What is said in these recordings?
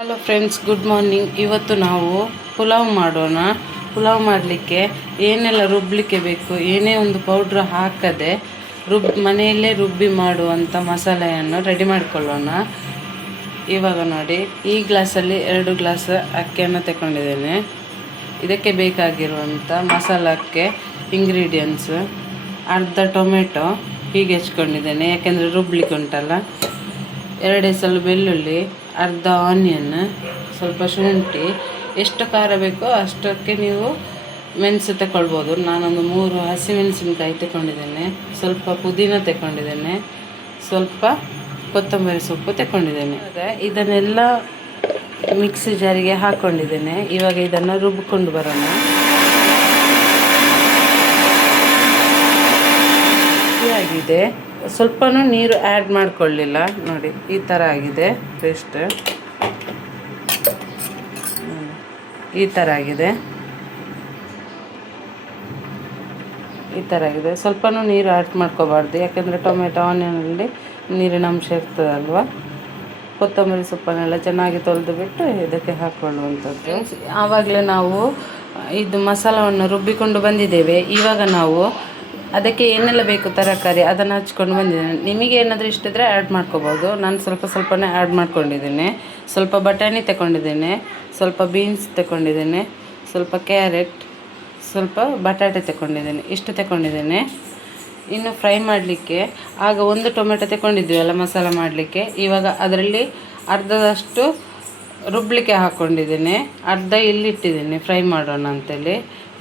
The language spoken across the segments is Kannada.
Hello friends, good morning. ಇವತ್ತು ನಾವು ಪುಲಾವ್ ಮಾಡೋಣ. ಪುಲಾವ್ ಮಾಡಲಿಕ್ಕೆ ಏನೆಲ್ಲ ರುಬ್ಬಲಿಕ್ಕೆ ಬೇಕು, ಏನೇ ಒಂದು ಪೌಡ್ರ್ ಹಾಕದೆ ಮನೆಯಲ್ಲೇ ರುಬ್ಬಿ ಮಾಡುವಂಥ ಮಸಾಲೆಯನ್ನು ರೆಡಿ ಮಾಡಿಕೊಳ್ಳೋಣ. ಇವಾಗ ನೋಡಿ, ಈ ಗ್ಲಾಸಲ್ಲಿ 2 ಗ್ಲಾಸ್ ಅಕ್ಕಿಯನ್ನು ತಗೊಂಡಿದ್ದೇನೆ. ಇದಕ್ಕೆ ಬೇಕಾಗಿರುವಂಥ ಮಸಾಲಕ್ಕೆ ಇಂಗ್ರೀಡಿಯೆಂಟ್ಸ್: ಅರ್ಧ ಟೊಮೆಟೊ ಹೀಗೆ ಹೆಚ್ಕೊಂಡಿದ್ದೇನೆ, ಯಾಕೆಂದರೆ ರುಬ್ಬಲಿಕ್ಕೆ ಉಂಟಲ್ಲ. 2 ಎಸಳು ಬೆಳ್ಳುಳ್ಳಿ, ಅರ್ಧ ಆನಿಯನ್, ಸ್ವಲ್ಪ ಶುಂಠಿ. ಎಷ್ಟು ಖಾರ ಬೇಕೋ ಅಷ್ಟಕ್ಕೆ ನೀವು ಮೆಣಸು ತಗೊಳ್ಬೋದು. ನಾನೊಂದು 3 ಹಸಿಮೆಣಸಿನ್ಕಾಯಿ ತಗೊಂಡಿದ್ದೇನೆ, ಸ್ವಲ್ಪ ಪುದೀನ ತಗೊಂಡಿದ್ದೇನೆ, ಸ್ವಲ್ಪ ಕೊತ್ತಂಬರಿ ಸೊಪ್ಪು ತಗೊಂಡಿದ್ದೇನೆ. ಇದನ್ನೆಲ್ಲ ಮಿಕ್ಸಿ ಜಾರಿಗೆ ಹಾಕ್ಕೊಂಡಿದ್ದೇನೆ. ಇವಾಗ ಇದನ್ನು ರುಬ್ಬಿಕೊಂಡು ಬರೋಣ. ಆಗಿದೆ, ಸ್ವಲ್ಪನೂ ನೀರು ಆ್ಯಡ್ ಮಾಡಿಕೊಳ್ಳಿಲ್ಲ. ನೋಡಿ, ಈ ಥರ ಆಗಿದೆ ಪೇಸ್ಟ್. ಈ ಥರ ಆಗಿದೆ. ಸ್ವಲ್ಪನೂ ನೀರು ಆ್ಯಡ್ ಮಾಡ್ಕೋಬಾರ್ದು, ಯಾಕೆಂದರೆ ಟೊಮೆಟೊ ಆನಿಯನಲ್ಲಿ ನೀರಿನ ಅಂಶ ಇರ್ತದಲ್ವ. ಕೊತ್ತಂಬರಿ ಸೊಪ್ಪನ್ನೆಲ್ಲ ಚೆನ್ನಾಗಿ ತೊಳೆದು ಬಿಟ್ಟು ಇದಕ್ಕೆ ಹಾಕ್ಕೊಳ್ಳುವಂಥದ್ದು. ಆವಾಗಲೇ ನಾವು ಇದು ಮಸಾಲವನ್ನು ರುಬ್ಬಿಕೊಂಡು ಬಂದಿದ್ದೇವೆ. ಇವಾಗ ನಾವು ಅದಕ್ಕೆ ಏನೆಲ್ಲ ಬೇಕು ತರಕಾರಿ ಅದನ್ನು ಹಚ್ಕೊಂಡು ಬಂದಿದ್ದೇನೆ. ನಿಮಗೆ ಏನಾದರೂ ಇಷ್ಟ ಇದ್ದರೆ ಆ್ಯಡ್ ಮಾಡ್ಕೋಬೋದು. ನಾನು ಸ್ವಲ್ಪನೇ ಆ್ಯಡ್ ಮಾಡ್ಕೊಂಡಿದ್ದೇನೆ. ಸ್ವಲ್ಪ ಬಟಾಣಿ ತಗೊಂಡಿದ್ದೇನೆ, ಸ್ವಲ್ಪ ಬೀನ್ಸ್ ತಗೊಂಡಿದ್ದೇನೆ, ಸ್ವಲ್ಪ ಕ್ಯಾರೆಟ್, ಸ್ವಲ್ಪ ಬಟಾಟೆ ತಗೊಂಡಿದ್ದೇನೆ. ಇಷ್ಟು ತಗೊಂಡಿದ್ದೇನೆ. ಇನ್ನು ಫ್ರೈ ಮಾಡಲಿಕ್ಕೆ ಆಗ 1 ಟೊಮೆಟೊ ತಗೊಂಡಿದ್ವಿ ಮಸಾಲ ಮಾಡಲಿಕ್ಕೆ. ಇವಾಗ ಅದರಲ್ಲಿ ಅರ್ಧದಷ್ಟು ರುಬ್ಬಲಿಕ್ಕೆ ಹಾಕ್ಕೊಂಡಿದ್ದೇನೆ, ಅರ್ಧ ಇಲ್ಲಿಟ್ಟಿದ್ದೇನೆ ಫ್ರೈ ಮಾಡೋಣ ಅಂತೇಳಿ.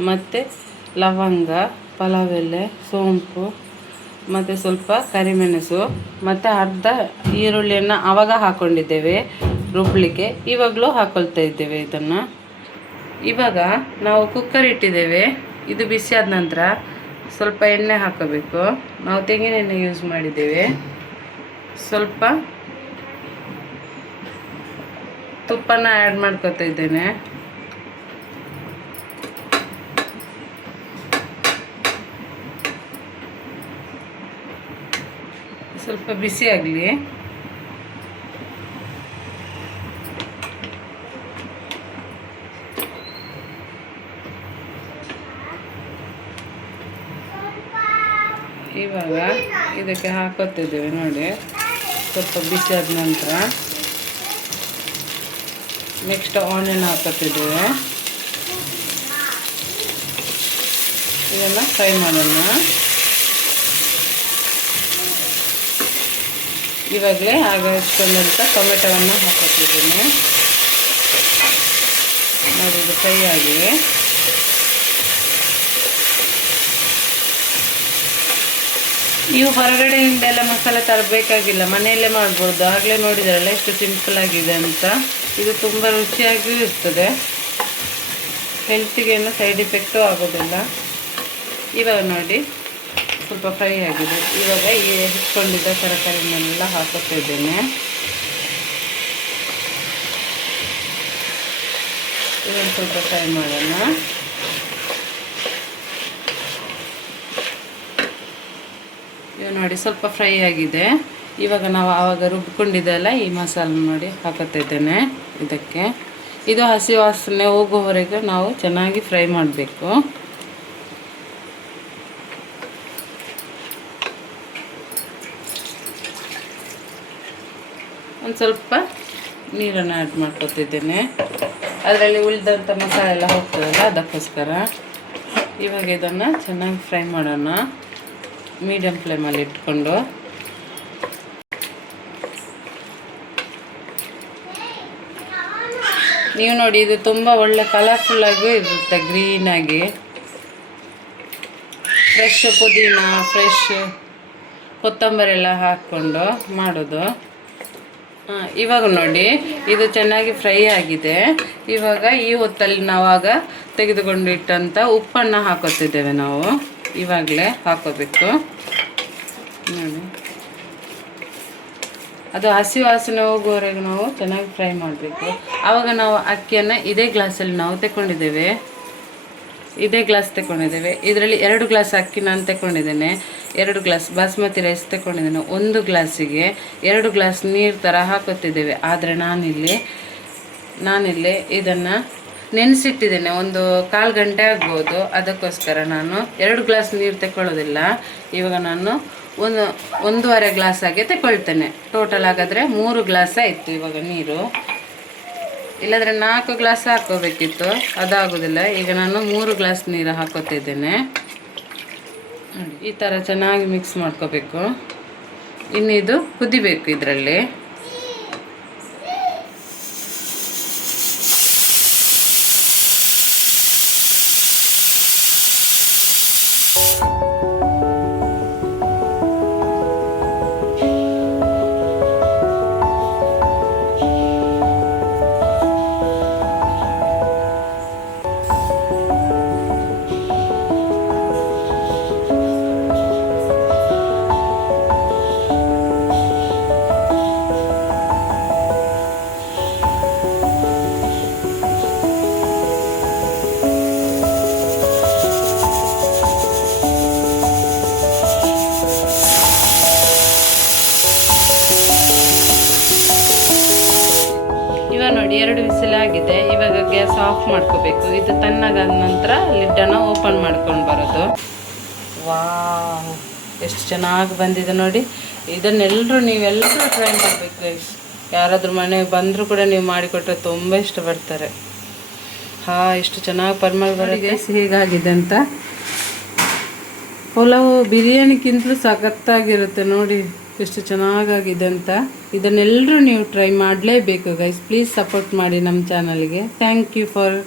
ಮತ್ತು ಲವಂಗ, ಪಲಾವ್ ಎಲೆ, ಸೋಂಪು, ಮತ್ತು ಸ್ವಲ್ಪ ಕರಿಮೆಣಸು, ಮತ್ತು ಅರ್ಧ ಈರುಳ್ಳಿಯನ್ನು ಆವಾಗ ಹಾಕ್ಕೊಂಡಿದ್ದೇವೆ ರುಬ್ಬಲಿಕ್ಕೆ. ಇವಾಗಲೂ ಹಾಕ್ಕೊಳ್ತಾ ಇದ್ದೇವೆ ಇದನ್ನು. ಇವಾಗ ನಾವು ಕುಕ್ಕರ್ ಇಟ್ಟಿದ್ದೇವೆ. ಇದು ಬಿಸಿ ಆದ ನಂತರ ಸ್ವಲ್ಪ ಎಣ್ಣೆ ಹಾಕಬೇಕು. ನಾವು ತೆಂಗಿನ ಎಣ್ಣೆ ಯೂಸ್ ಮಾಡಿದ್ದೇವೆ. ಸ್ವಲ್ಪ ತುಪ್ಪನ ಆ್ಯಡ್ ಮಾಡ್ಕೊತಾ ಇದ್ದೇನೆ. ಸ್ವಲ್ಪ ಬಿಸಿ ಆಗಲಿ. ಇವಾಗ ಇದಕ್ಕೆ ಹಾಕೋತಿದ್ದೇವೆ. ನೋಡಿ, ಸ್ವಲ್ಪ ಬಿಸಿ ಆದ ನಂತರ ನೆಕ್ಸ್ಟ್ ಆನಿಯನ್ ಹಾಕೋತಿದ್ದೇವೆ. ಇದನ್ನು ಫ್ರೈ ಮಾಡೋಣ. ಇವಾಗಲೇ ಆಗ ಹಚ್ಕೊಂಡಂಥ ಟೊಮೆಟೊವನ್ನು ಹಾಕೋತಿದ್ದೇನೆ. ನೋಡಿ, ಇದು ಫ್ರೈ ಆಗಿದೆ. ನೀವು ಹೊರಗಡೆಯಿಂದೆಲ್ಲ ಮಸಾಲೆ ತರಬೇಕಾಗಿಲ್ಲ, ಮನೆಯಲ್ಲೇ ಮಾಡ್ಬೋದು. ಆಗಲೇ ನೋಡಿದ್ರಲ್ಲ ಎಷ್ಟು ಸಿಂಪಲ್ ಆಗಿದೆ ಅಂತ. ಇದು ತುಂಬ ರುಚಿಯಾಗಿಯೂ ಇರ್ತದೆ, ಹೆಲ್ತಿಗೇನು ಸೈಡ್ ಎಫೆಕ್ಟೂ ಆಗೋದಿಲ್ಲ. ಇವಾಗ ನೋಡಿ, ಸ್ವಲ್ಪ ಫ್ರೈ ಆಗಿದೆ. ಇವಾಗ ಈ ಹೆಚ್ಕೊಂಡಿದ್ದ ತರಕಾರಿನೆಲ್ಲ ಹಾಕೋತಾ ಇದ್ದೇನೆ. ಇದನ್ನು ಸ್ವಲ್ಪ ಫ್ರೈ ಮಾಡೋಣ. ಇವಾಗ ನೋಡಿ, ಸ್ವಲ್ಪ ಫ್ರೈ ಆಗಿದೆ. ಇವಾಗ ನಾವು ಆವಾಗ ರುಬ್ಬಿಕೊಂಡಿದ್ದೆಲ್ಲ ಈ ಮಸಾಲೆ ನೋಡಿ ಹಾಕೋತಾ ಇದ್ದೇನೆ ಇದಕ್ಕೆ. ಇದು ಹಸಿ ವಾಸನೆ ಹೋಗುವವರೆಗೆ ನಾವು ಚೆನ್ನಾಗಿ ಫ್ರೈ ಮಾಡಬೇಕು. ಒಂದು ಸ್ವಲ್ಪ ನೀರನ್ನು ಆ್ಯಡ್ ಮಾಡ್ಕೊತಿದ್ದೇನೆ. ಅದರಲ್ಲಿ ಉಳಿದಂಥ ಮಸಾಲೆ ಎಲ್ಲ ಹೋಗ್ತದಲ್ಲ, ಅದಕ್ಕೋಸ್ಕರ. ಇವಾಗ ಇದನ್ನು ಚೆನ್ನಾಗಿ ಫ್ರೈ ಮಾಡೋಣ ಮೀಡಿಯಮ್ ಫ್ಲೇಮಲ್ಲಿ ಇಟ್ಕೊಂಡು. ನೀವು ನೋಡಿ, ಇದು ತುಂಬ ಒಳ್ಳೆ ಕಲರ್ಫುಲ್ಲಾಗೂ ಇರುತ್ತೆ, ಗ್ರೀನಾಗಿ. ಫ್ರೆಶ್ ಪುದೀನ, ಫ್ರೆಶ್ ಕೊತ್ತಂಬರಿ ಎಲ್ಲ ಹಾಕ್ಕೊಂಡು ಮಾಡೋದು. ಇವಾಗ ನೋಡಿ, ಇದು ಚೆನ್ನಾಗಿ ಫ್ರೈ ಆಗಿದೆ. ಇವಾಗ ಈ ಹೊತ್ತಲ್ಲಿ ನಾವಾಗ ತೆಗೆದುಕೊಂಡು ಇಟ್ಟಂಥ ಉಪ್ಪನ್ನು ಹಾಕೋತಿದ್ದೇವೆ. ನಾವು ಇವಾಗಲೇ ಹಾಕೋಬೇಕು. ನೋಡಿ, ಅದು ಹಸಿ ವಾಸನೆ ಹೋಗುವವರೆಗೆ ನಾವು ಚೆನ್ನಾಗಿ ಫ್ರೈ ಮಾಡಬೇಕು. ಆವಾಗ ನಾವು ಅಕ್ಕಿಯನ್ನು ಇದೇ ಗ್ಲಾಸಲ್ಲಿ ನಾವು ತಗೊಂಡಿದ್ದೇವೆ. ಇದರಲ್ಲಿ 2 ಗ್ಲಾಸ್ ಅಕ್ಕಿ ನಾನು ತಗೊಂಡಿದ್ದೇನೆ. 2 ಗ್ಲಾಸ್ ಬಾಸ್ಮತಿ ರೈಸ್ ತಗೊಂಡಿದ್ದೇನೆ. 1 ಗ್ಲಾಸಿಗೆ 2 ಗ್ಲಾಸ್ ನೀರು ಥರ ಹಾಕುತ್ತಿದ್ದೇವೆ. ಆದರೆ ನಾನಿಲ್ಲಿ ನಾನಿಲ್ಲಿ ಇದನ್ನು ನೆನೆಸಿಟ್ಟಿದ್ದೇನೆ, ಒಂದು 1/4 ಗಂಟೆ ಆಗ್ಬೋದು. ಅದಕ್ಕೋಸ್ಕರ ನಾನು 2 ಗ್ಲಾಸ್ ನೀರು ತಗೊಳ್ಳೋದಿಲ್ಲ. ಇವಾಗ ನಾನು 1.5 ಗ್ಲಾಸ್ ಆಗಿ ತಗೊಳ್ತೇನೆ. ಟೋಟಲ್ ಹಾಗಾದರೆ 3 ಗ್ಲಾಸ್ ಆಯಿತು ಇವಾಗ ನೀರು. ಇಲ್ಲಾಂದರೆ 4 ಗ್ಲಾಸ್ ಹಾಕೋಬೇಕಿತ್ತು, ಅದಾಗೋದಿಲ್ಲ. ಈಗ ನಾನು 3 ಗ್ಲಾಸ್ ನೀರು ಹಾಕೋತಿದ್ದೇನೆ. ಈ ಥರ ಚೆನ್ನಾಗಿ ಮಿಕ್ಸ್ ಮಾಡ್ಕೋಬೇಕು. ಇನ್ನು ಇದು ಕುದಿಬೇಕು ಇದರಲ್ಲಿ. ಇವಾಗ ನೋಡಿ 2 ವಿಸಿಲ್ ಆಗಿದೆ. ಇವಾಗ ಗ್ಯಾಸ್ ಆಫ್ ಮಾಡ್ಕೋಬೇಕು. ಇದು ತಣ್ಣಗಾದ ನಂತರ ಲಿಡ್ಡನ್ನು ಓಪನ್ ಮಾಡ್ಕೊಂಡು ಬರೋದು. ವಾವ್, ಎಷ್ಟು ಚೆನ್ನಾಗಿ ಬಂದಿದೆ ನೋಡಿ. ನೀವೆಲ್ಲರೂ ಟ್ರೈ ಮಾಡಬೇಕು ಗೈಸ್. ಯಾರಾದರೂ ಮನೆಗೆ ಬಂದರೂ ಕೂಡ ನೀವು ಮಾಡಿಕೊಟ್ರೆ ತುಂಬ ಇಷ್ಟಪಡ್ತಾರೆ. ಎಷ್ಟು ಚೆನ್ನಾಗಿ ಪರಿಮಳ ಬರುತ್ತೆ ಗೈಸ್. ಹೇಗಾಗಿದೆ ಅಂತ. ಪಲಾವು ಬಿರಿಯಾನಿಗಿಂತಲೂ ಸಖತ್ತಾಗಿರುತ್ತೆ ನೋಡಿ ಎಷ್ಟು ಚೆನ್ನಾಗಾಗಿದೆ ಅಂತ. ಇದನ್ನೆಲ್ಲರೂ ನೀವು ಟ್ರೈ ಮಾಡಲೇಬೇಕು ಗೈಸ್. ಪ್ಲೀಸ್ ಸಪೋರ್ಟ್ ಮಾಡಿ ನಮ್ಮ ಚಾನಲ್ಗೆ. Thank you for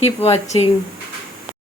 keep watching.